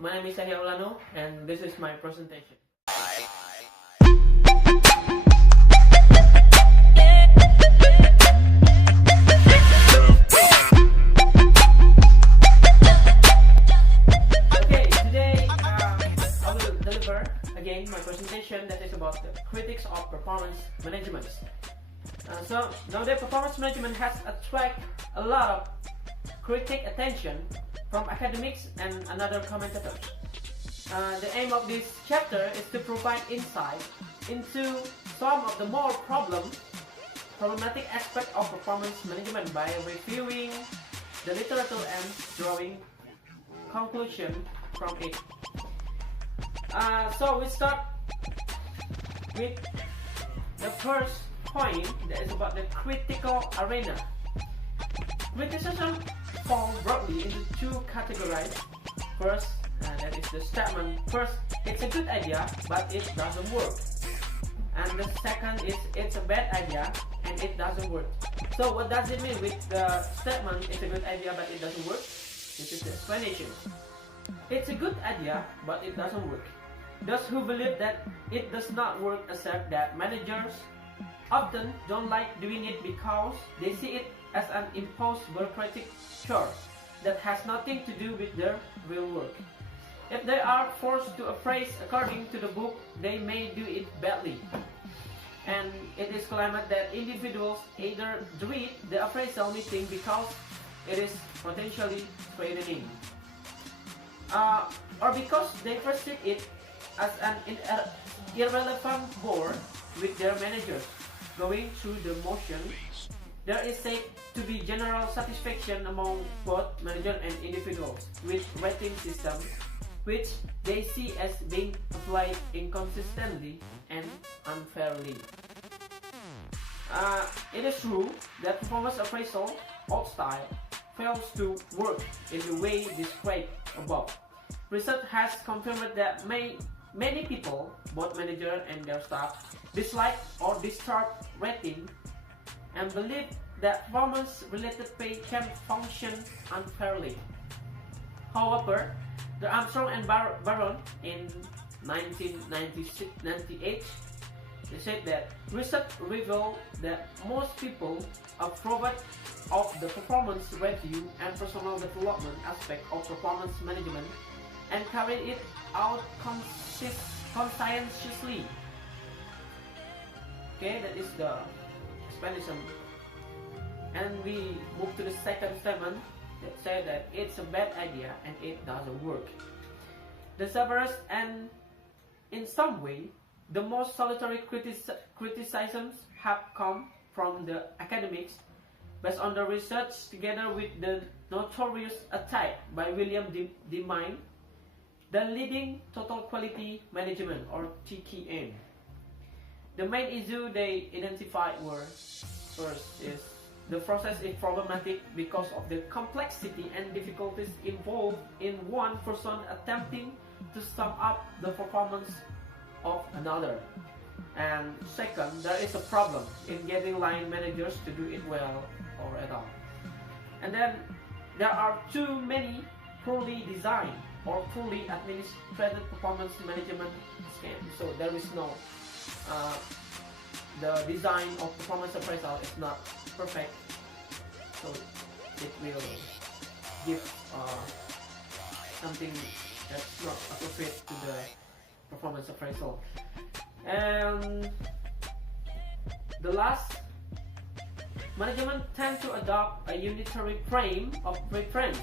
my name is Yahya Ulano, and this is my presentation. Okay, today I will deliver again my presentation that is about the critics of performance management. So nowadays performance management has attracted a lot of critic attention from academics and another commentators. The aim of this chapter is to provide insight into some of the more problematic aspects of performance management by reviewing the literature and drawing conclusion from it. So we start with the first point that is about the critical arena. Criticism fall broadly into two categories. First, that is the statement, first, it's a good idea, but it doesn't work. And the second is, it's a bad idea, and it doesn't work. So what does it mean with the statement, it's a good idea, but it doesn't work? This is the explanation. It's a good idea, but it doesn't work. Those who believe that it does not work assert that managers often don't like doing it because they see it as an imposed bureaucratic chore that has nothing to do with their real work. If they are forced to appraise according to the book, they may do it badly. And it is claimed that individuals either dread the appraisal meeting because it is potentially threatening, or because they perceive it as an irrelevant bore with their managers going through the motion. There is said to be general satisfaction among both managers and individuals with rating systems which they see as being applied inconsistently and unfairly. It is true that performance appraisal, old style, fails to work in the way described above. Research has confirmed that many people, both managers and their staff, dislike or disturb rating and believe that performance-related pay can function unfairly. However, the Armstrong and Baron in 1998 they said that research revealed that most people approve of the performance review and personal development aspect of performance management and carried it out conscientiously. Okay, that is the explanation. And we move to the second statement that says that it's a bad idea and it doesn't work. The severest and in some way the most salutary criticisms have come from the academics based on the research together with the notorious attack by William Demine, the leading total quality management or TQM. The main issue they identified were, first is the process is problematic because of the complexity and difficulties involved in one person attempting to sum up the performance of another. And second, there is a problem in getting line managers to do it well or at all. And then there are too many poorly designed or poorly administrated performance management schemes. So there is no the design of performance appraisal is not perfect, so it will give something that's not appropriate to the performance appraisal. And the last, management tend to adopt a unitary frame of reference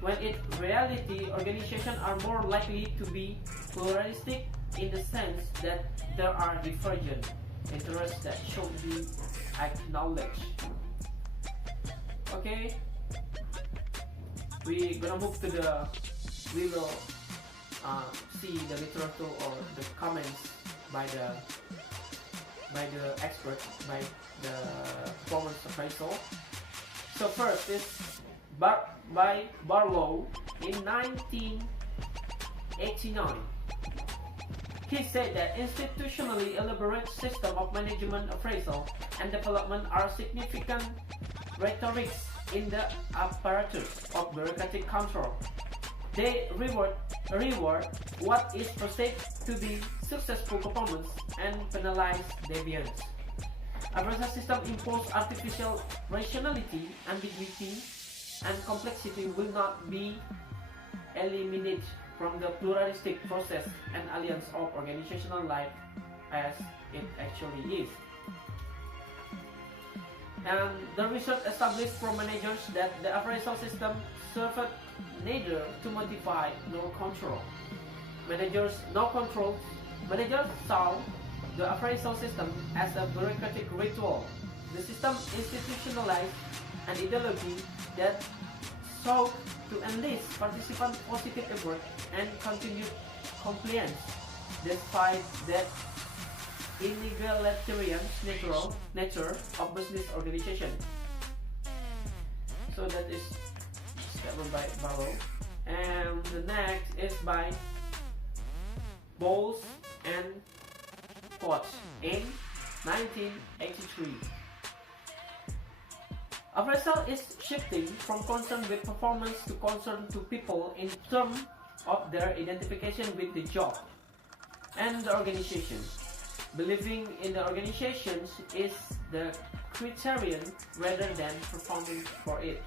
when in reality organizations are more likely to be pluralistic in the sense that there are divergent interests that should be acknowledged. Okay, we will see the literature or the comments by the expert, by the performance appraisal. So first is by Barlow in 1989. He said that institutionally elaborate system of management appraisal and development are significant rhetorics in the apparatus of bureaucratic control. They reward what is perceived to be successful performance and penalize deviance. Appraisal system impose artificial rationality, ambiguity, and complexity will not be eliminated from the pluralistic process and alliance of organizational life as it actually is. And the research established for managers that the appraisal system served neither to motivate nor control. Managers saw the appraisal system as a bureaucratic ritual. The system institutionalized an ideology that sought to enlist participant positive effort and continued compliance, despite that inegalitarian nature of business organization. So that is statement by Barrow, and the next is by Bowles and Potts in 1983. Appraisal is shifting from concern with performance to concern to people in terms of their identification with the job and the organization. Believing in the organizations is the criterion rather than performing for it.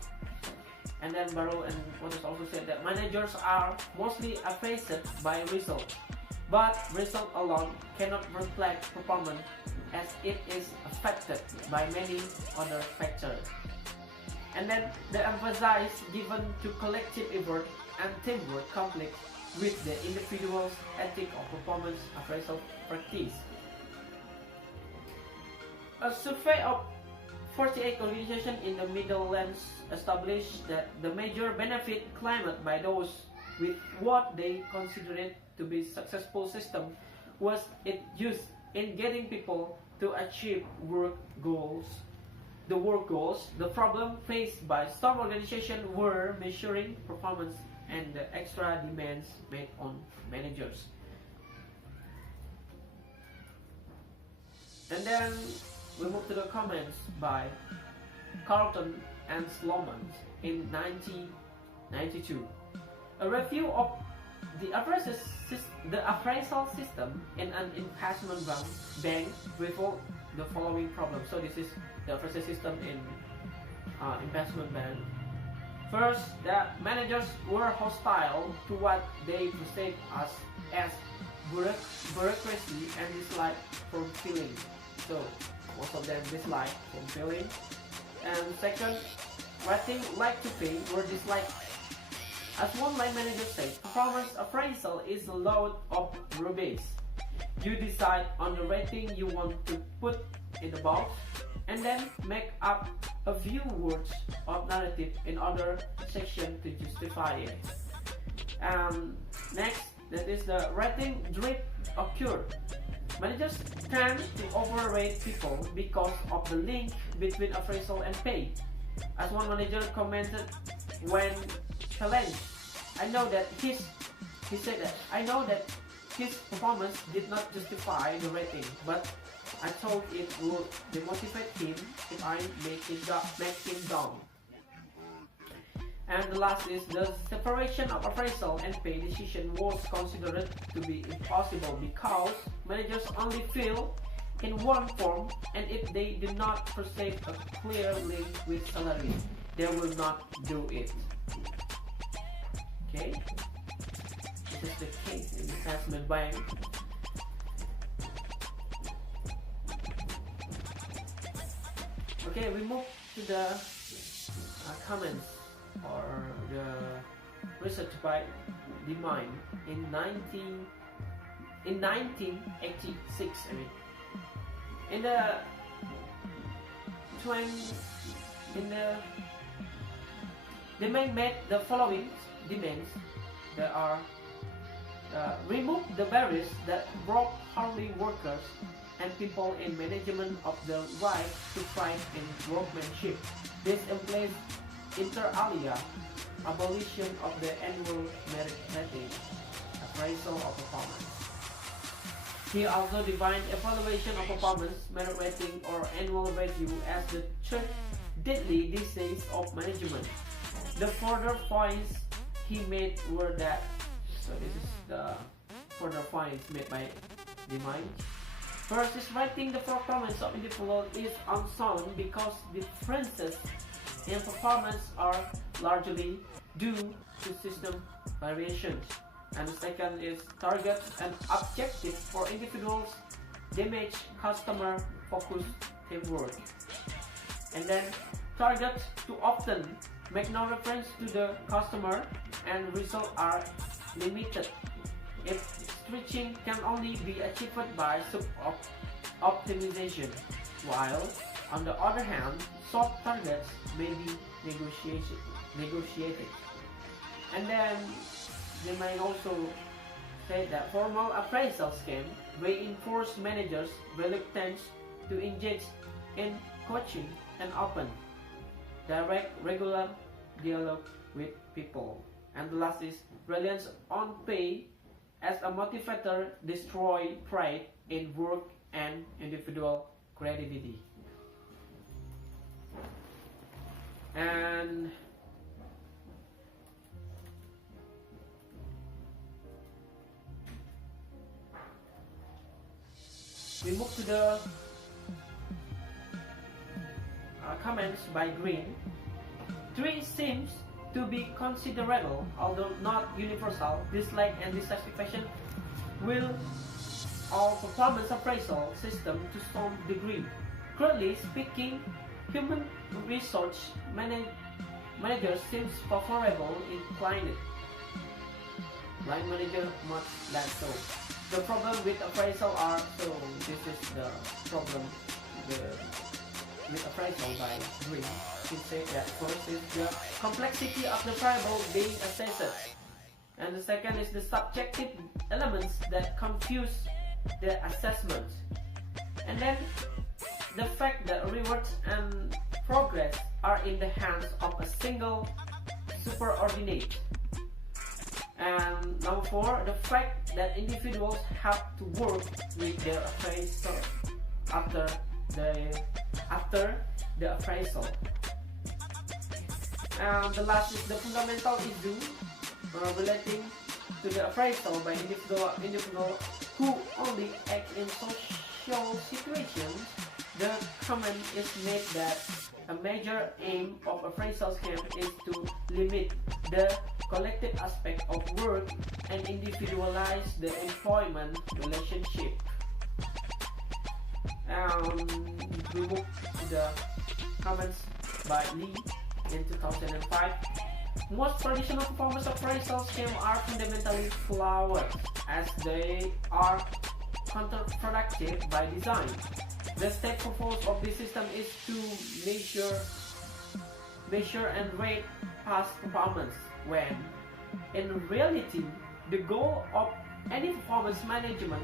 And then Barrow and Waters also said that managers are mostly appraised by result, but result alone cannot reflect performance as it is affected by many other factors. And then the emphasis given to collective effort and teamwork conflict with the individual's ethic of performance appraisal practice. A survey of 48 organizations in the Midlands established that the major benefit claimed by those with what they considered to be successful system was its use in getting people to achieve work goals. The problem faced by some organizations were measuring performance and the extra demands made on managers. And then we move to the comments by Carlton and Sloman in 1992. A review of the appraisal system in an investment bank revealed the following problem. So this is the appraisal system in investment bank. First, the managers were hostile to what they perceived as bureaucracy and dislike fulfilling. So most of them dislike fulfilling. And second, writing like to pay were disliked. As one line manager said, performance appraisal is a load of rubbish. You decide on the rating you want to put in the box and then make up a few words of narrative in other section to justify it. Next, that is the rating drift occurred. Managers tend to overrate people because of the link between appraisal and pay. As one manager commented when challenged, I know that his performance did not justify the rating, but I thought it would demotivate him if I make him down. And the last is the separation of appraisal and pay decision was considered to be impossible because managers only feel in one form, and if they do not perceive a clear link with salary, they will not do it. Okay, this is the case in the investment bank. Okay, we move to the comments or the research by Demine in 1986. They made the following demands that are remove the barriers that block hourly workers and people in management of the right to thrive in workmanship. This implies inter alia abolition of the annual merit rating, appraisal of performance. He also defined evaluation of performance, merit rating, or annual review as the third deadly disease of management. The further points he made were that, so this is the further findings made by the mind. First is writing the performance of individual is unsound because differences in performance are largely due to system variations. And the second is targets and objectives for individuals damage customer focused teamwork. And then targets too often make no reference to the customer and results are limited if stretching can only be achieved by sub-optimization, while on the other hand, soft targets may be negotiated. And then they might also say that formal appraisal scheme reinforce managers' reluctance to engage in coaching and open, direct, regular dialogue with people. And the last is reliance on pay as a motivator destroy pride in work and individual creativity. And we move to the comments by Green. 3 seems to be considerable, although not universal. Dislike and dissatisfaction will all performance appraisal system to some degree. Currently speaking, human resource manager seems favorable inclined. Line manager much less so. The problem with appraisal are, so this is the problem with appraisal by Green. He said that first is the complexity of the variable being assessed, and the second is the subjective elements that confuse the assessment, and then the fact that rewards and progress are in the hands of a single superordinate. And number 4, the fact that individuals have to work with their appraisal after the appraisal. And the last is the fundamental issue relating to the appraisal by individual who only act in social situations. The comment is made that a major aim of appraisal scheme is to limit the collective aspect of work and individualize the employment relationship. We move to the comments by Lee in 2005. Most traditional performance appraisal schemes are fundamentally flawed as they are counterproductive by design. The state purpose of this system is to measure and rate past performance, when in reality the goal of any performance management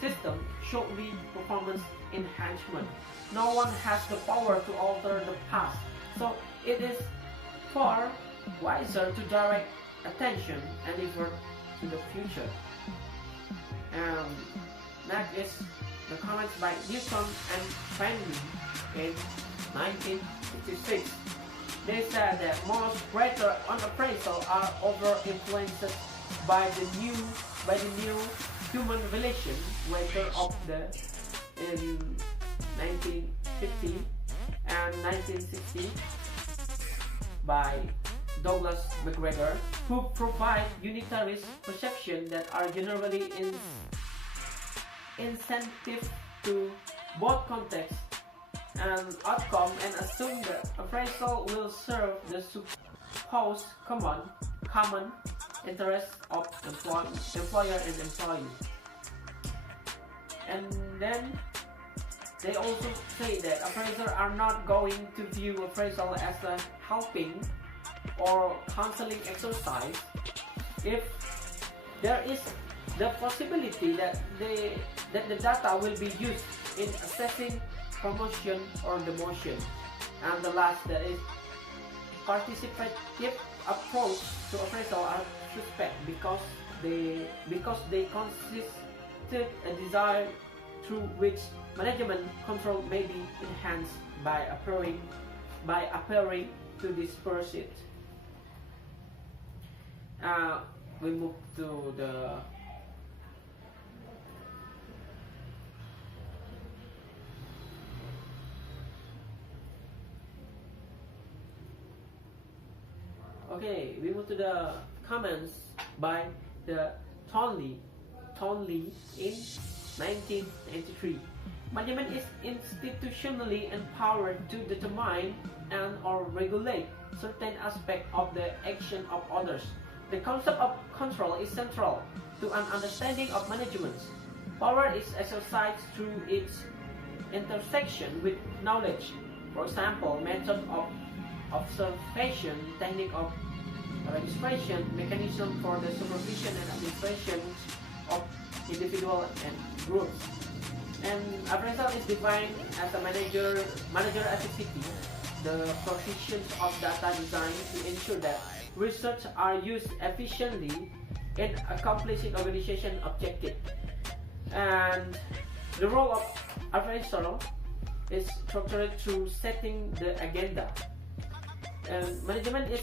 system should be performance enhancement. No one has the power to alter the past, so it is far wiser to direct attention and effort to the future. Next is the comments by Newton and Feynman in 1956. They said that most writers on appraisal are over-influenced by the new human relation writer of the in 1950 and 1960 by Douglas McGregor, who provide unitarist perception that are generally insensitive to both context and outcome, and assume that appraisal will serve the supposed common interest of employer and employee. And then they also say that appraisers are not going to view appraisal as a helping or counseling exercise if there is the possibility that the data will be used in assessing promotion or demotion. And the last, that is participative approach to appraisal are suspect because they constitute a desire through which management control may be enhanced by appearing to disperse it. We move to the we move to the comments by the Tonley in 1993. Management is institutionally empowered to determine and or regulate certain aspects of the action of others. The concept of control is central to an understanding of management. Power is exercised through its intersection with knowledge. For example, method of observation, technique of registration, mechanism for the supervision and administration of individual and groups. And appraisal is defined as a manager activity, the provision of data design to ensure that research are used efficiently in accomplishing organization objective. And the role of appraisal is structured through setting the agenda. And management is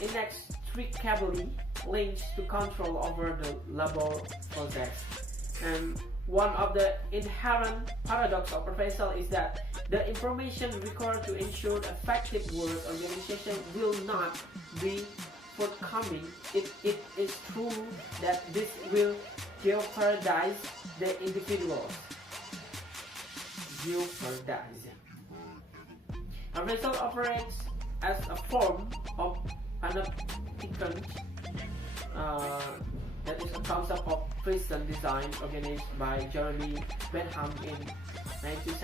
inextricably linked to control over the labor process. And one of the inherent paradox of appraisal is that the information required to ensure effective work organization will not be forthcoming. It is true that this will jeopardize the individuals. Appraisal operates as a form of panopticon, that is a concept of prison design organized by Jeremy Bentham in 19th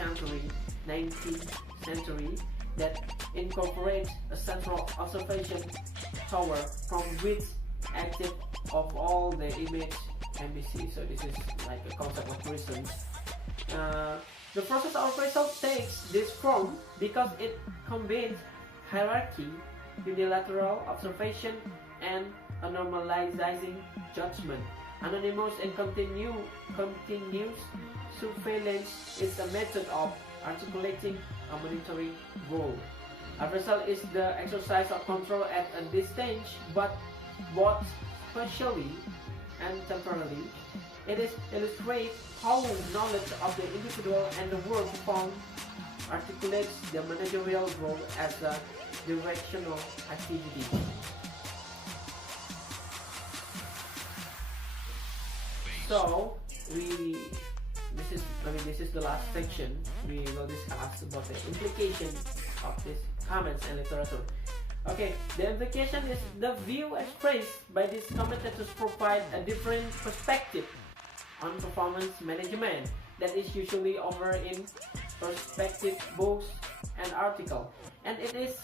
century that incorporates a central observation tower from which active of all the image can be seen. So this is like a concept of prisons. The process of appraisal takes this form because it combines hierarchy, unilateral observation, and a normalizing judgment. Anonymous and continuous surveillance is a method of articulating a monitoring goal. Appraisal is the exercise of control at a distance, but both spatially and temporally. It illustrates how knowledge of the individual and the work performed articulates the managerial role as a directional activity. So this is the last section. We will discuss about the implication of these comments and literature. Okay, the implication is the view expressed by these commentators provide a different perspective on performance management that is usually over in perspective books and articles, and it is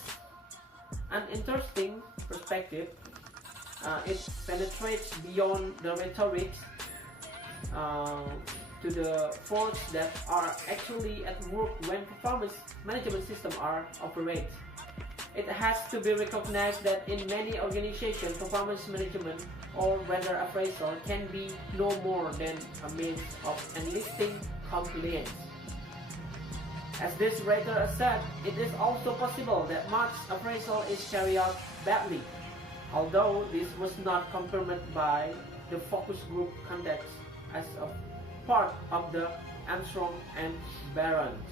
an interesting perspective. It penetrates beyond the rhetorics to the forces that are actually at work when performance management systems are operated. It has to be recognized that in many organizations, performance management, or rather appraisal, can be no more than a means of enlisting compliance. As this writer said, it is also possible that much appraisal is carried out badly, although this was not confirmed by the focus group conduct as a part of the Armstrong and Barron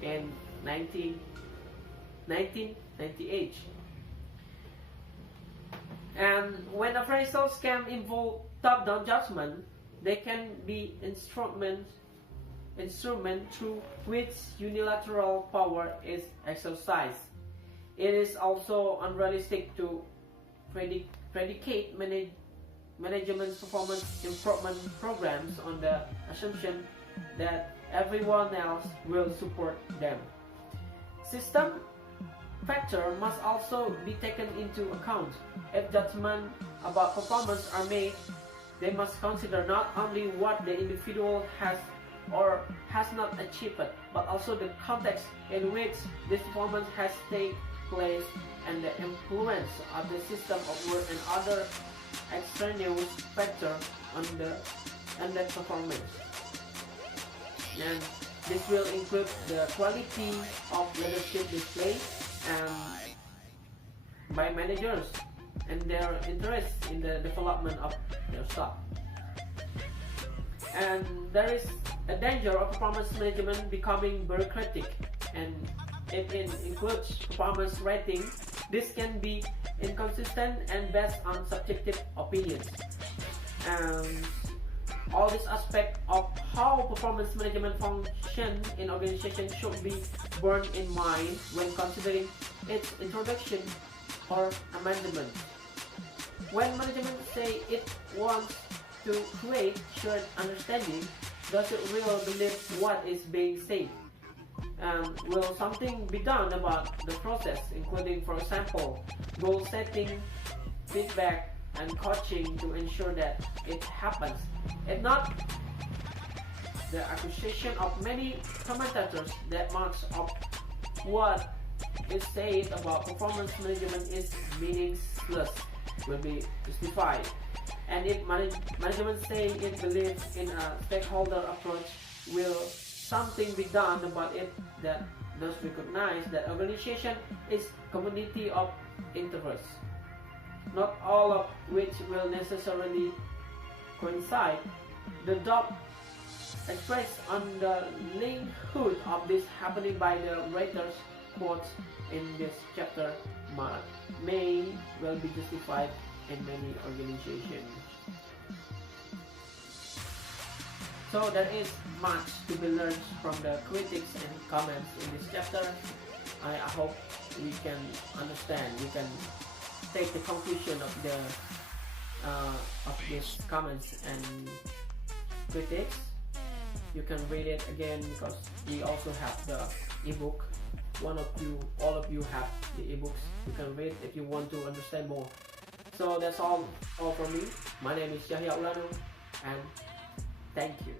in 1998. And when appraisals can involve top-down judgment, they can be instrument through which unilateral power is exercised. It is also unrealistic to predicate management performance improvement programs on the assumption that everyone else will support them. System factor must also be taken into account. If judgments about performance are made, they must consider not only what the individual has or has not achieved, but also the context in which this performance has taken place and the influence of the system of work and other extraneous factors on the performance. And this will include the quality of leadership display by managers, and their interest in the development of their stock. And there is a danger of performance management becoming bureaucratic, and if it includes performance rating, this can be inconsistent and based on subjective opinions. And all this aspect of how performance management function in organization should be borne in mind when considering its introduction or amendment. When management say it wants to create shared understanding, does it really believe what is being said? Will something be done about the process, including, for example, goal setting, feedback, and coaching to ensure that it happens? If not, the accusation of many commentators that much of what is said about performance management is meaningless will be justified. And if management say it believes in a stakeholder approach, will something be done about it that does recognize that organization is community of interests, not all of which will necessarily coincide? The doubt expressed on the likelihood of this happening by the writer's quotes in this chapter may well be justified in many organizations. So there is much to be learned from the critics and comments in this chapter. I hope we can understand, we can take the conclusion of these comments and critics. You can read it again because we also have the ebook. All of you have the ebooks. You can read if you want to understand more. So that's all from me. My name is Yahya Ulano, and thank you.